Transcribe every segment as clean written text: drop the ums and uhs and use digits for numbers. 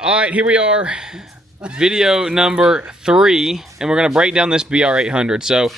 All right, here we are, video number 3, and we're going to break down this BR800. So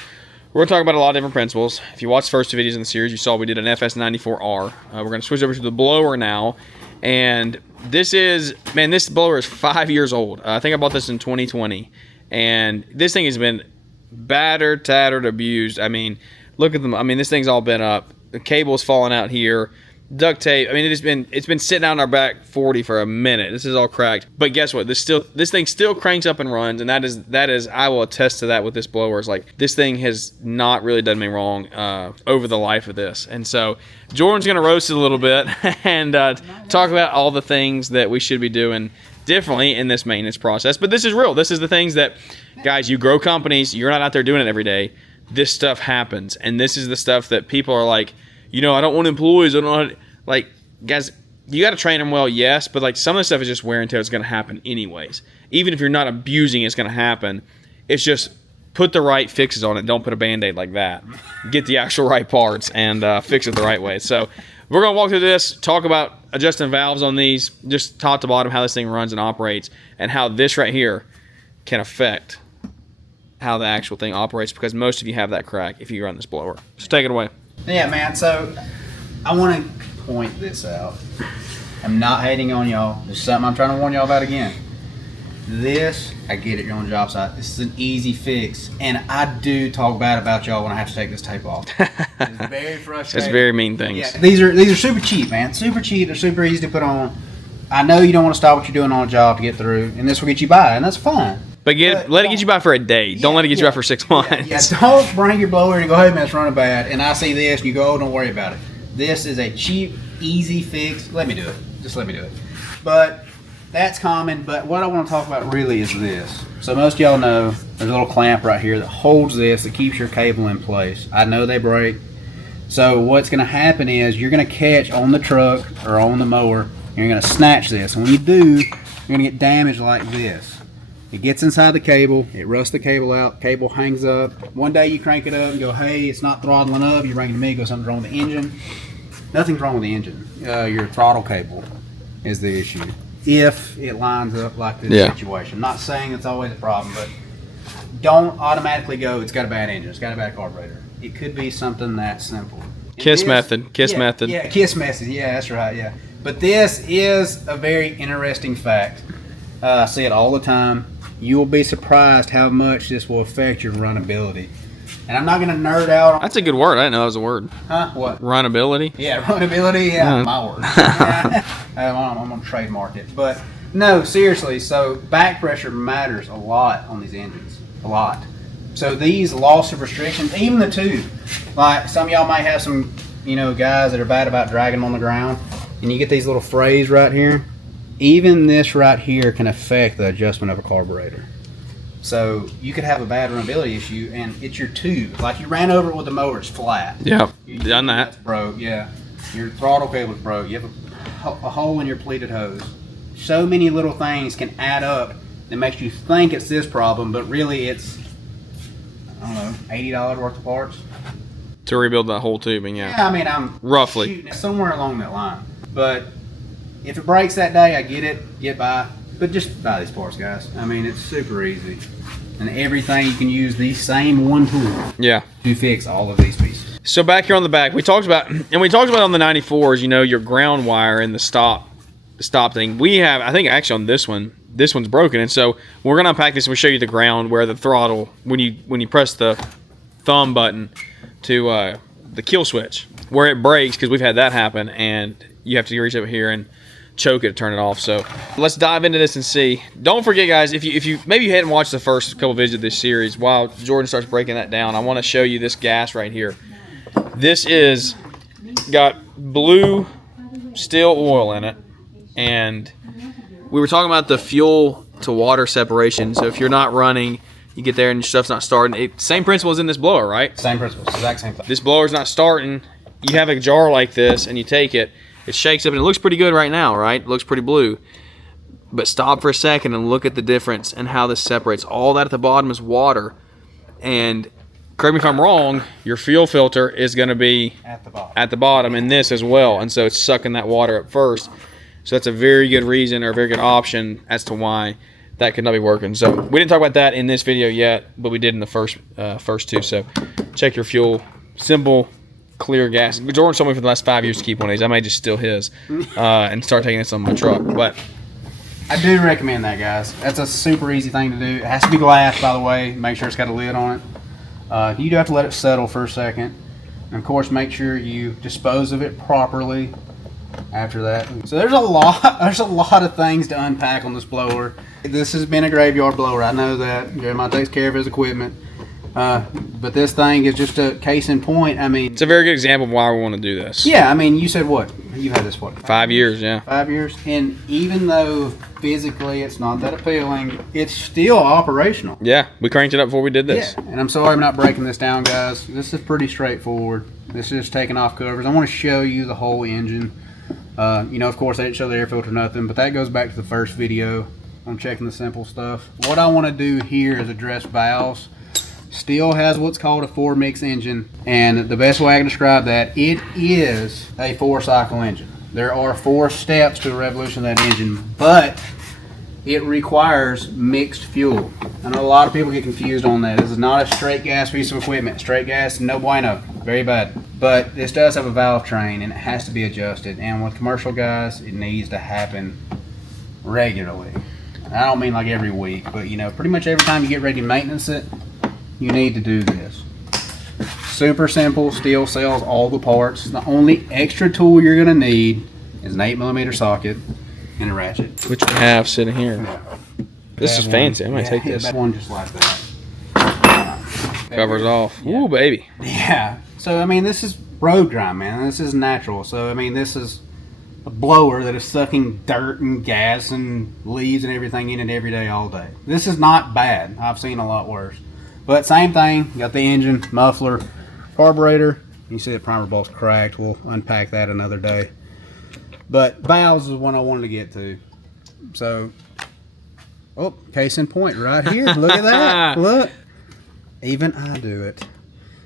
we're going to talk about a lot of different principles. If you watched the first two videos in the series, you saw we did an FS94R. We're going to switch over to the blower now, and this is, man, this blower is 5 years old. I think I bought this in 2020, and this thing has been battered, tattered, abused. I mean, look at them. I mean, this thing's all bent up. The cable's falling out here. Duct tape. I mean, it's been sitting out on our back 40 for a minute. This is all cracked. But guess what? This thing still cranks up and runs, and that is I will attest to that with this blower. It's like this thing has not really done me wrong over the life of this. And so Jordan's gonna roast it a little bit and talk about all the things that we should be doing differently in this maintenance process. But this is real. This is the things that, guys, you grow companies. You're not out there doing it every day. This stuff happens, and this is the stuff that people are like, you know, I don't want employees. I don't want, like, guys, you got to train them well, yes, but like some of the stuff is just wear and tear. It's going to happen anyways. Even if you're not abusing, it's going to happen. It's just put the right fixes on it. Don't put a Band-Aid like that. Get the actual right parts and fix it the right way. So we're going to walk through this, talk about adjusting valves on these, just top to bottom, how this thing runs and operates, and how this right here can affect how the actual thing operates, because most of you have that crack if you run this blower. So take it away. Yeah, man, so I want to point this out. I'm not hating on y'all. There's something I'm trying to warn y'all about again. This, I get it, you're on the job site. This is an easy fix. And I do talk bad about y'all when I have to take this tape off. It's very frustrating. It's very mean things. Yeah, these are super cheap, man. Super cheap. They're super easy to put on. I know you don't want to stop what you're doing on a job to get through, and this will get you by, and that's fine. But let it get you by for a day. Don't let it get you by for 6 months. Yeah, don't bring your blower and go, hey man, it's running bad. And I see this and you go, oh, don't worry about it. This is a cheap, easy fix. Let me do it. Just let me do it. But that's common. But what I want to talk about really is this. So most of y'all know there's a little clamp right here that holds this, that keeps your cable in place. I know they break. So what's going to happen is you're going to catch on the truck or on the mower, and you're going to snatch this. And when you do, you're going to get damage like this. It gets inside the cable, it rusts the cable out, cable hangs up. One day you crank it up and go, hey, it's not throttling up. You bring it to me, go, something's wrong with the engine. Nothing's wrong with the engine. Your throttle cable is the issue. If it lines up like this situation. Not saying it's always a problem, but don't automatically go, it's got a bad engine, it's got a bad carburetor. It could be something that simple. KISS method. Yeah, KISS method. Yeah, that's right, yeah. But this is a very interesting fact. I see it all the time. You will be surprised how much this will affect your runnability. And I'm not going to nerd out on... That's a good word. I didn't know that was a word. Huh? What? Runnability? Yeah, runnability. Yeah, my word. I'm going to trademark it. But no, seriously. So back pressure matters a lot on these engines. A lot. So these loss of restrictions, even the tube. Like some of y'all might have some, you know, guys that are bad about dragging them on the ground. And you get these little frays right here. Even this right here can affect the adjustment of a carburetor. So you could have a bad runnability issue, and it's your tube. Like you ran over it with the mower, it's flat. Yeah, done that. That's broke, yeah. Your throttle cable's broke. You have a hole in your pleated hose. So many little things can add up that makes you think it's this problem, but really it's, I don't know, $80 worth of parts. To rebuild that whole tubing, yeah. Yeah, I mean, I'm roughly shooting somewhere along that line. But if it breaks that day, I get it, get by. But just buy these parts, guys. I mean, it's super easy. And everything, you can use the same one tool to fix all of these pieces. So back here on the back, we talked about on the 94s, you know, your ground wire and the stop thing. We have, I think actually on this one's broken. And so we're going to unpack this and we'll show you the ground where the throttle, when you press the thumb button to the kill switch, where it breaks, because we've had that happen, and you have to reach over here and choke it to turn it off. So let's dive into this and see. Don't forget, guys, if you maybe you hadn't watched the first couple videos of this series, while Jordan starts breaking that down, I want to show you this gas right here. This is got blue steel oil in it, and we were talking about the fuel to water separation. So if you're not running, you get there and your stuff's not starting. Same principle as in this blower, right? Same principle, exact same thing. This blower's not starting. You have a jar like this and you take it. It shakes up and it looks pretty good right now, right? It looks pretty blue. But stop for a second and look at the difference and how this separates. All that at the bottom is water. And correct me if I'm wrong, your fuel filter is going to be at the bottom in this as well. And so it's sucking that water up first. So that's a very good reason, or a very good option as to why that could not be working. So we didn't talk about that in this video yet, but we did in the first two. So check your fuel. Simple, clear gas. Jordan told me for the last 5 years to keep one of these. I may just steal his and start taking this on my truck. But I do recommend that, guys. That's a super easy thing to do. It has to be glass, by the way. Make sure it's got a lid on it. You do have to let it settle for a second. And of course, make sure you dispose of it properly after that. So there's a lot of things to unpack on this blower. This has been a graveyard blower. I know that. Jeremiah takes care of his equipment. But this thing is just a case in point. I mean, it's a very good example of why we want to do this. Yeah, I mean, you said what? You had this, what? 5 years, yeah. 5 years. And even though physically it's not that appealing, it's still operational. Yeah, we cranked it up before we did this. Yeah, and I'm sorry I'm not breaking this down, guys. This is pretty straightforward. This is just taking off covers. I want to show you the whole engine. You know, of course, I didn't show the air filter, nothing, but that goes back to the first video on checking the simple stuff. What I want to do here is address valves. STIHL has what's called a 4-mix engine, and the best way I can describe that, it is a 4-cycle engine. There are 4 steps to a revolution of that engine, but it requires mixed fuel. I know a lot of people get confused on that. This is not a straight gas piece of equipment. Straight gas, no bueno, very bad. But this does have a valve train, and it has to be adjusted. And with commercial guys, it needs to happen regularly. I don't mean like every week, but you know, pretty much every time you get ready to maintenance it, you need to do this. Super simple. STIHL sells all the parts. The only extra tool you're going to need is an 8mm socket and a ratchet, which we have sitting here. Yeah. This is fancy. I'm gonna take this. That one just like that. Covers off. Yeah. Ooh, baby. Yeah. So I mean, this is road grind, man. This is natural. So I mean, this is a blower that is sucking dirt and gas and leaves and everything in it every day, all day. This is not bad. I've seen a lot worse. But same thing. Got the engine, muffler, carburetor. You see the primer bolt's cracked. We'll unpack that another day. But valves is what I wanted to get to. So, oh, case in point right here. Look at that. Look. Even I do it.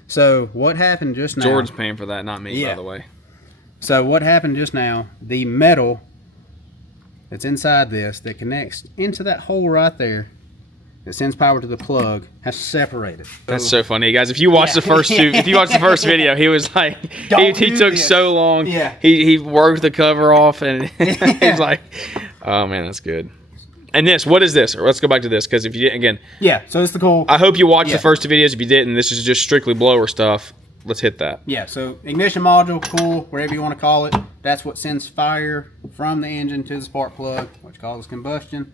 So what happened just now? Jordan's paying for that, not me, Yeah. by the way. So what happened just now, the metal that's inside this that connects into that hole right there that sends power to the plug has separated. That's so funny, guys. If you watch the first two, if you watch the first video, he was like, he took so long. Yeah. He worked the cover off, and he's like, oh man, that's good. And this, what is this? Or let's go back to this, because if you didn't, again, Yeah, so it's the cool. I hope you watched the first two videos. If you didn't, this is just strictly blower stuff. Let's hit that. Yeah, so ignition module, cool, whatever you want to call it. That's what sends fire from the engine to the spark plug, which causes combustion.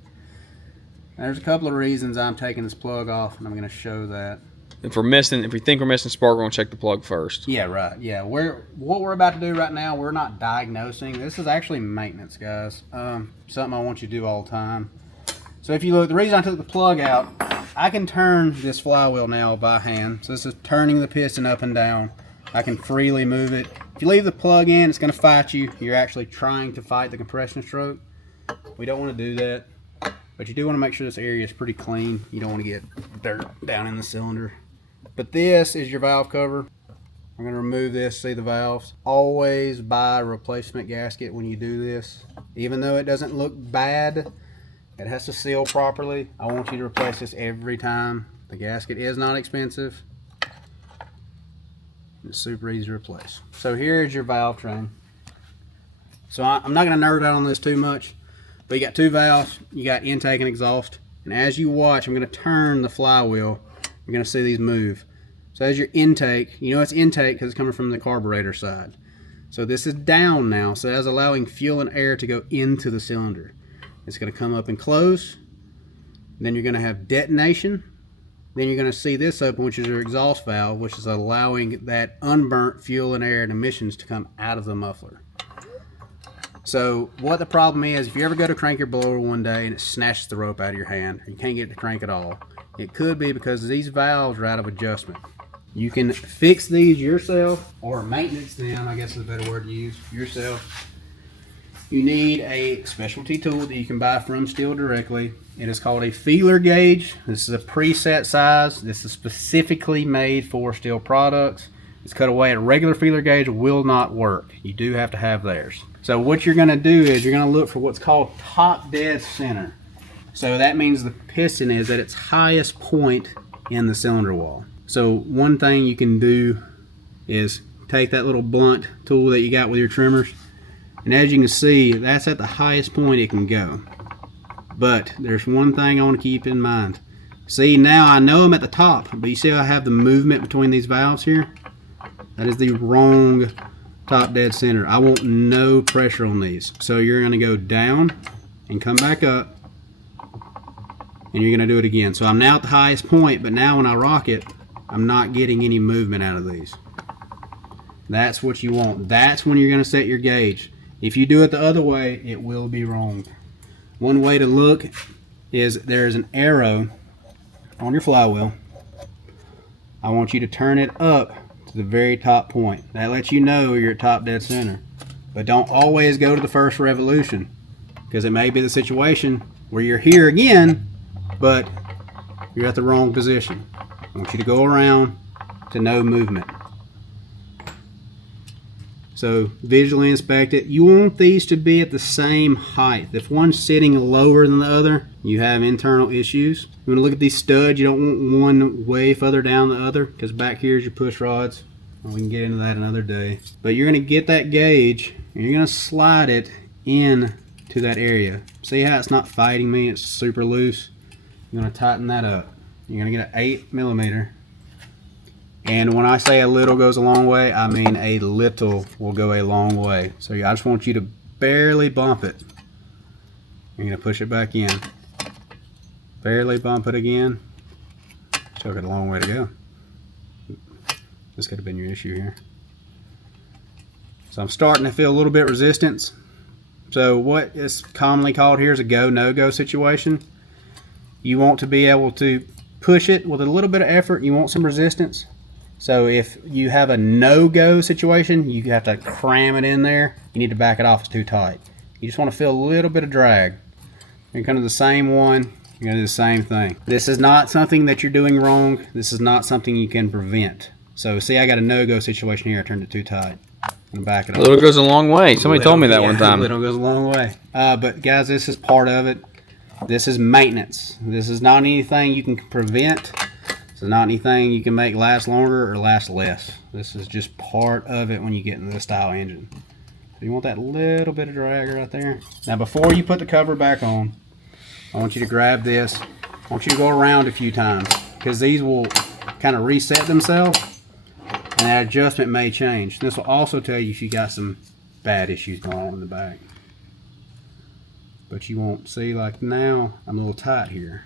There's a couple of reasons I'm taking this plug off, and I'm going to show that. If we think we're missing spark, we're going to check the plug first. Yeah, right. Yeah, what we're about to do right now, we're not diagnosing. This is actually maintenance, guys. Something I want you to do all the time. So if you look, the reason I took the plug out, I can turn this flywheel now by hand. So this is turning the piston up and down. I can freely move it. If you leave the plug in, it's going to fight you. You're actually trying to fight the compression stroke. We don't want to do that. But you do want to make sure this area is pretty clean. You don't want to get dirt down in the cylinder. But this is your valve cover. I'm going to remove this, see the valves. Always buy a replacement gasket when you do this. Even though it doesn't look bad, it has to seal properly. I want you to replace this every time. The gasket is not expensive. It's super easy to replace. So here is your valve train. So I'm not going to nerd out on this too much. But you got 2 valves, you got intake and exhaust. And as you watch, I'm going to turn the flywheel. You're going to see these move. So as your intake, you know it's intake because it's coming from the carburetor side. So this is down now, so that's allowing fuel and air to go into the cylinder. It's going to come up and close. Then you're going to have detonation. Then you're going to see this open, which is your exhaust valve, which is allowing that unburnt fuel and air and emissions to come out of the muffler. So what the problem is, if you ever go to crank your blower one day and it snatches the rope out of your hand, or you can't get it to crank at all, it could be because these valves are out of adjustment. You can fix these yourself, or maintenance them, I guess is a better word to use, yourself. You need a specialty tool that you can buy from STIHL directly. It is called a feeler gauge. This is a preset size. This is specifically made for STIHL products. It's cut away. A regular feeler gauge will not work. You do have to have theirs. So what you're going to do is you're going to look for what's called top dead center. So that means the piston is at its highest point in the cylinder wall. So one thing you can do is take that little blunt tool that you got with your trimmers, and as you can see, that's at the highest point it can go. But there's one thing I want to keep in mind. See, now I know I'm at the top, but you see how I have the movement between these valves here? That is the wrong top dead center. I want no pressure on these. So you're going to go down and come back up, and you're going to do it again. So I'm now at the highest point, but now when I rock it, I'm not getting any movement out of these. That's what you want. That's when you're going to set your gauge. If you do it the other way, it will be wrong. One way to look is there's an arrow on your flywheel. I want you to turn it up to the very top point. That lets you know you're at top dead center. But don't always go to the first revolution, because it may be the situation where you're here again, but you're at the wrong position. I want you to go around to no movement. So visually inspect it. You want these to be at the same height. If one's sitting lower than the other, you have internal issues. You want to look at these studs. You don't want one way further down the other, because back here is your push rods. We can get into that another day. But you're going to get that gauge and you're going to slide it in to that area. See how it's not fighting me? It's super loose. You're going to tighten that up. You're going to get an 8mm. And when I say a little goes a long way, I mean a little will go a long way. So I just want you to barely bump it. You're going to push it back in. Barely bump it again. Still got a long way to go. This could have been your issue here. So I'm starting to feel a little bit resistance. So what is commonly called here is a go, no-go situation. You want to be able to push it with a little bit of effort. You want some resistance. So if you have a no-go situation, you have to cram it in there. You need to back it off. It's too tight. You just want to feel a little bit of drag. You're going to do the same one. You're going to do the same thing. This is not something that you're doing wrong. This is not something you can prevent. So see, I got a no-go situation here. I turned it too tight. I'm going to back it off. A little goes a long way. Somebody told me that one time. A little goes a long way. But guys, this is part of it. This is maintenance. This is not anything you can prevent. This is not anything you can make last longer or last less. This is just part of it when you get into the STIHL engine. So you want that little bit of drag right there. Now before you put the cover back on, I want you to grab this. I want you to go around a few times, because these will kind of reset themselves and that adjustment may change. This will also tell you if you got some bad issues going on in the back. But you won't see, like now, I'm a little tight here.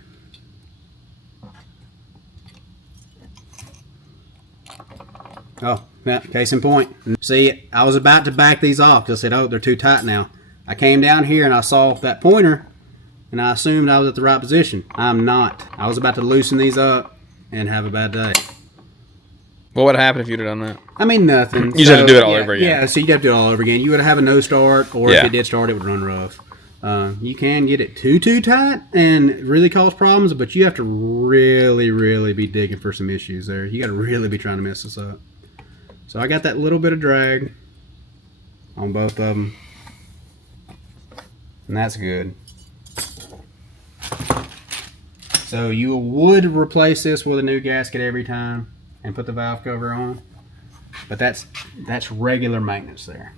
Oh, yeah, case in point. See, I was about to back these off because I said, oh, they're too tight now. I came down here and I saw that pointer and I assumed I was at the right position. I'm not. I was about to loosen these up and have a bad day. What would happen if you'd have done that? I mean, nothing. You just have to do it all over again. Yeah, so you'd have to do it all over again. You would have a no start, or if it did start, it would run rough. You can get it too tight and really cause problems, but you have to really be digging for some issues there. You got to really be trying to mess this up. So I got that little bit of drag on both of them, and that's good. So you would replace this with a new gasket every time and put the valve cover on, but that's regular maintenance there.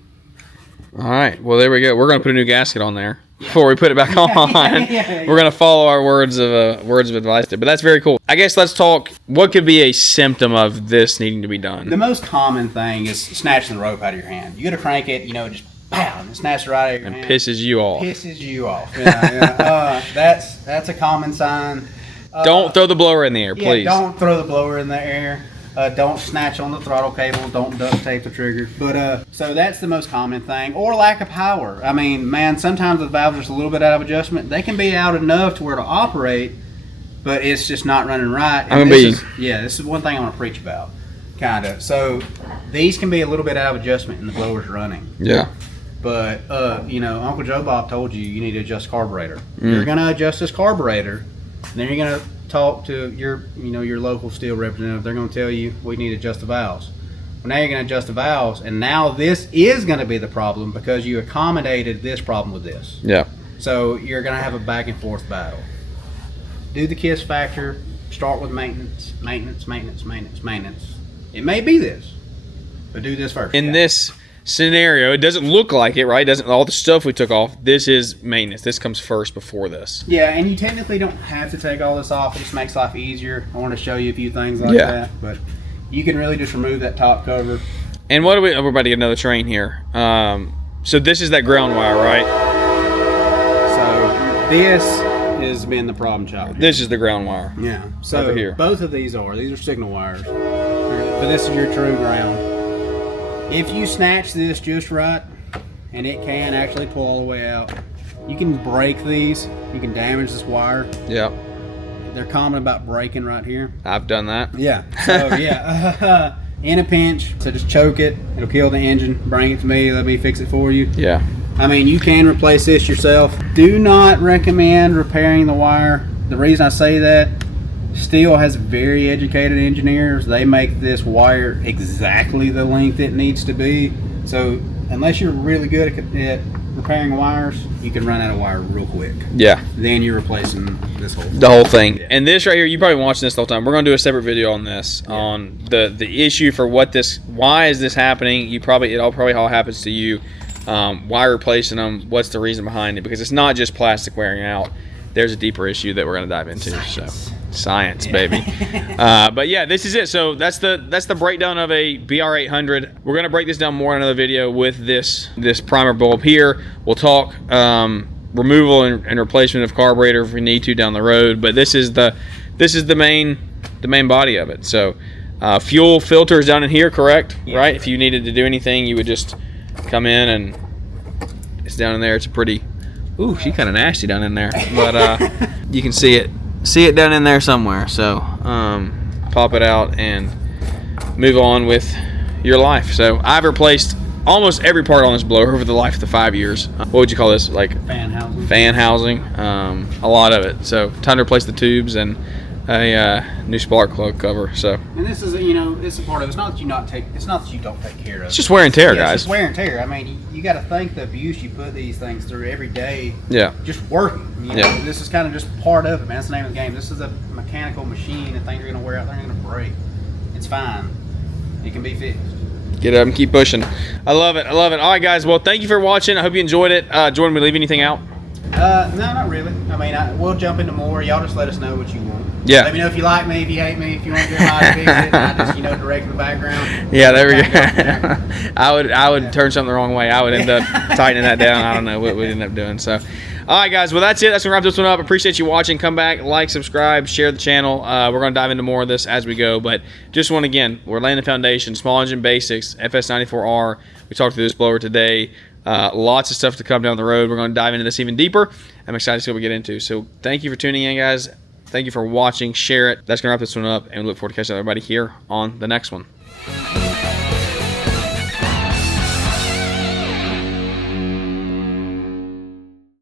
All right, well there we go. We're going to put a new gasket on there before we put it back on. We're going to follow our words of advice there, but that's very cool. I guess let's talk. What could be a symptom of this needing to be done? The most common thing is snatching the rope out of your hand. You got to crank it, just pow, and snatch it right out of your hand. And pisses you off. Pisses you off. Yeah. That's a common sign. Don't throw the blower in the air, please. Yeah, don't throw the blower in the air. Don't snatch on the throttle cable. Don't duct tape the trigger. But so that's the most common thing, or lack of power. I mean, man, sometimes the valve's just a little bit out of adjustment. They can be out enough to where to operate, but it's just not running right. And this is one thing I want to preach about, kind of. So these can be a little bit out of adjustment, and the blower's running. Yeah. But Uncle Joe Bob told you need to adjust carburetor. You're gonna adjust this carburetor, and then you're gonna talk to your local steel representative. They're going to tell you we need to adjust the valves. Well, now you're going to adjust the valves, and now this is going to be the problem because you accommodated this problem with this. Yeah. So you're going to have a back and forth battle. Do the KISS factor. Start with maintenance, maintenance, maintenance, maintenance, maintenance. It may be this, but do this first. In this scenario, it doesn't look like it, right? It doesn't, all the stuff we took off, this is maintenance. This comes first before this. Yeah, and you technically don't have to take all this off. It just makes life easier. I want to show you a few things like that, but you can really just remove that top cover. And what do we, we're about to get another train here. So this is that ground wire, right? So this has been the problem child. This is the ground wire. Yeah. So over here. Both of these are signal wires. But this is your true ground. If you snatch this just right, and it can actually pull all the way out, you can break these. You can damage this wire. Yeah. They're common about breaking right here. I've done that. Yeah. So yeah, in a pinch, so just choke it. It'll kill the engine. Bring it to me. Let me fix it for you. Yeah. I mean, you can replace this yourself. Do not recommend repairing the wire. The reason I say that, STIHL has very educated engineers. They make this wire exactly the length it needs to be. So unless you're really good at repairing wires, you can run out of wire real quick. Yeah. Then you're replacing this whole thing. The whole thing. Yeah. And this right here, you probably been watching this the whole time. We're going to do a separate video on this, on the issue for what this, why is this happening? It probably all happens to you. Why replacing them? What's the reason behind it? Because it's not just plastic wearing out. There's a deeper issue that we're going to dive into. Science, baby. But yeah, this is it. So that's the breakdown of a BR800. We're going to break this down more in another video with this primer bulb here. We'll talk removal and replacement of carburetor if we need to down the road. But this is the main body of it. So fuel filter is down in here, correct? Yeah. Right? If you needed to do anything, you would just come in and it's down in there. It's a pretty, ooh, she's kind of nasty down in there, but you can see it down in there somewhere. So pop it out and move on with your life. So I've replaced almost every part on this blower over the life of the 5 years. What would you call this? Like fan housing, a lot of it. So time to replace the tubes and a new spark plug cover. So, and this is, you know, this is part of it. It's not that you don't take care of it. It's just wear and tear, guys. It's just wear and tear. I mean, you got to think the abuse you put these things through every day. Yeah. Just working. You know, this is kind of just part of it, man. That's the name of the game. This is a mechanical machine, and things are going to wear out. They're going to break. It's fine. It can be fixed. Get up and keep pushing. I love it. I love it. All right, guys. Well, thank you for watching. I hope you enjoyed it. Jordan, we leave anything out? No, not really. I mean, we'll jump into more. Y'all just let us know what you want. Yeah. Let me know if you like me, if you hate me, if you want to hear how to fix it. I just, direct in the background. Yeah, there we go. I would turn something the wrong way. I would end up tightening that down. I don't know what we'd end up doing. So, all right, guys. Well, that's it. That's going to wrap this one up. Appreciate you watching. Come back, like, subscribe, share the channel. We're going to dive into more of this as we go. But just want, again, we're laying the foundation. Small engine basics, FS94R. We talked through this blower today. Lots of stuff to come down the road. We're going to dive into this even deeper. I'm excited to see what we get into. So thank you for tuning in, guys. Thank you for watching. Share it. That's going to wrap this one up, and we look forward to catching everybody here on the next one.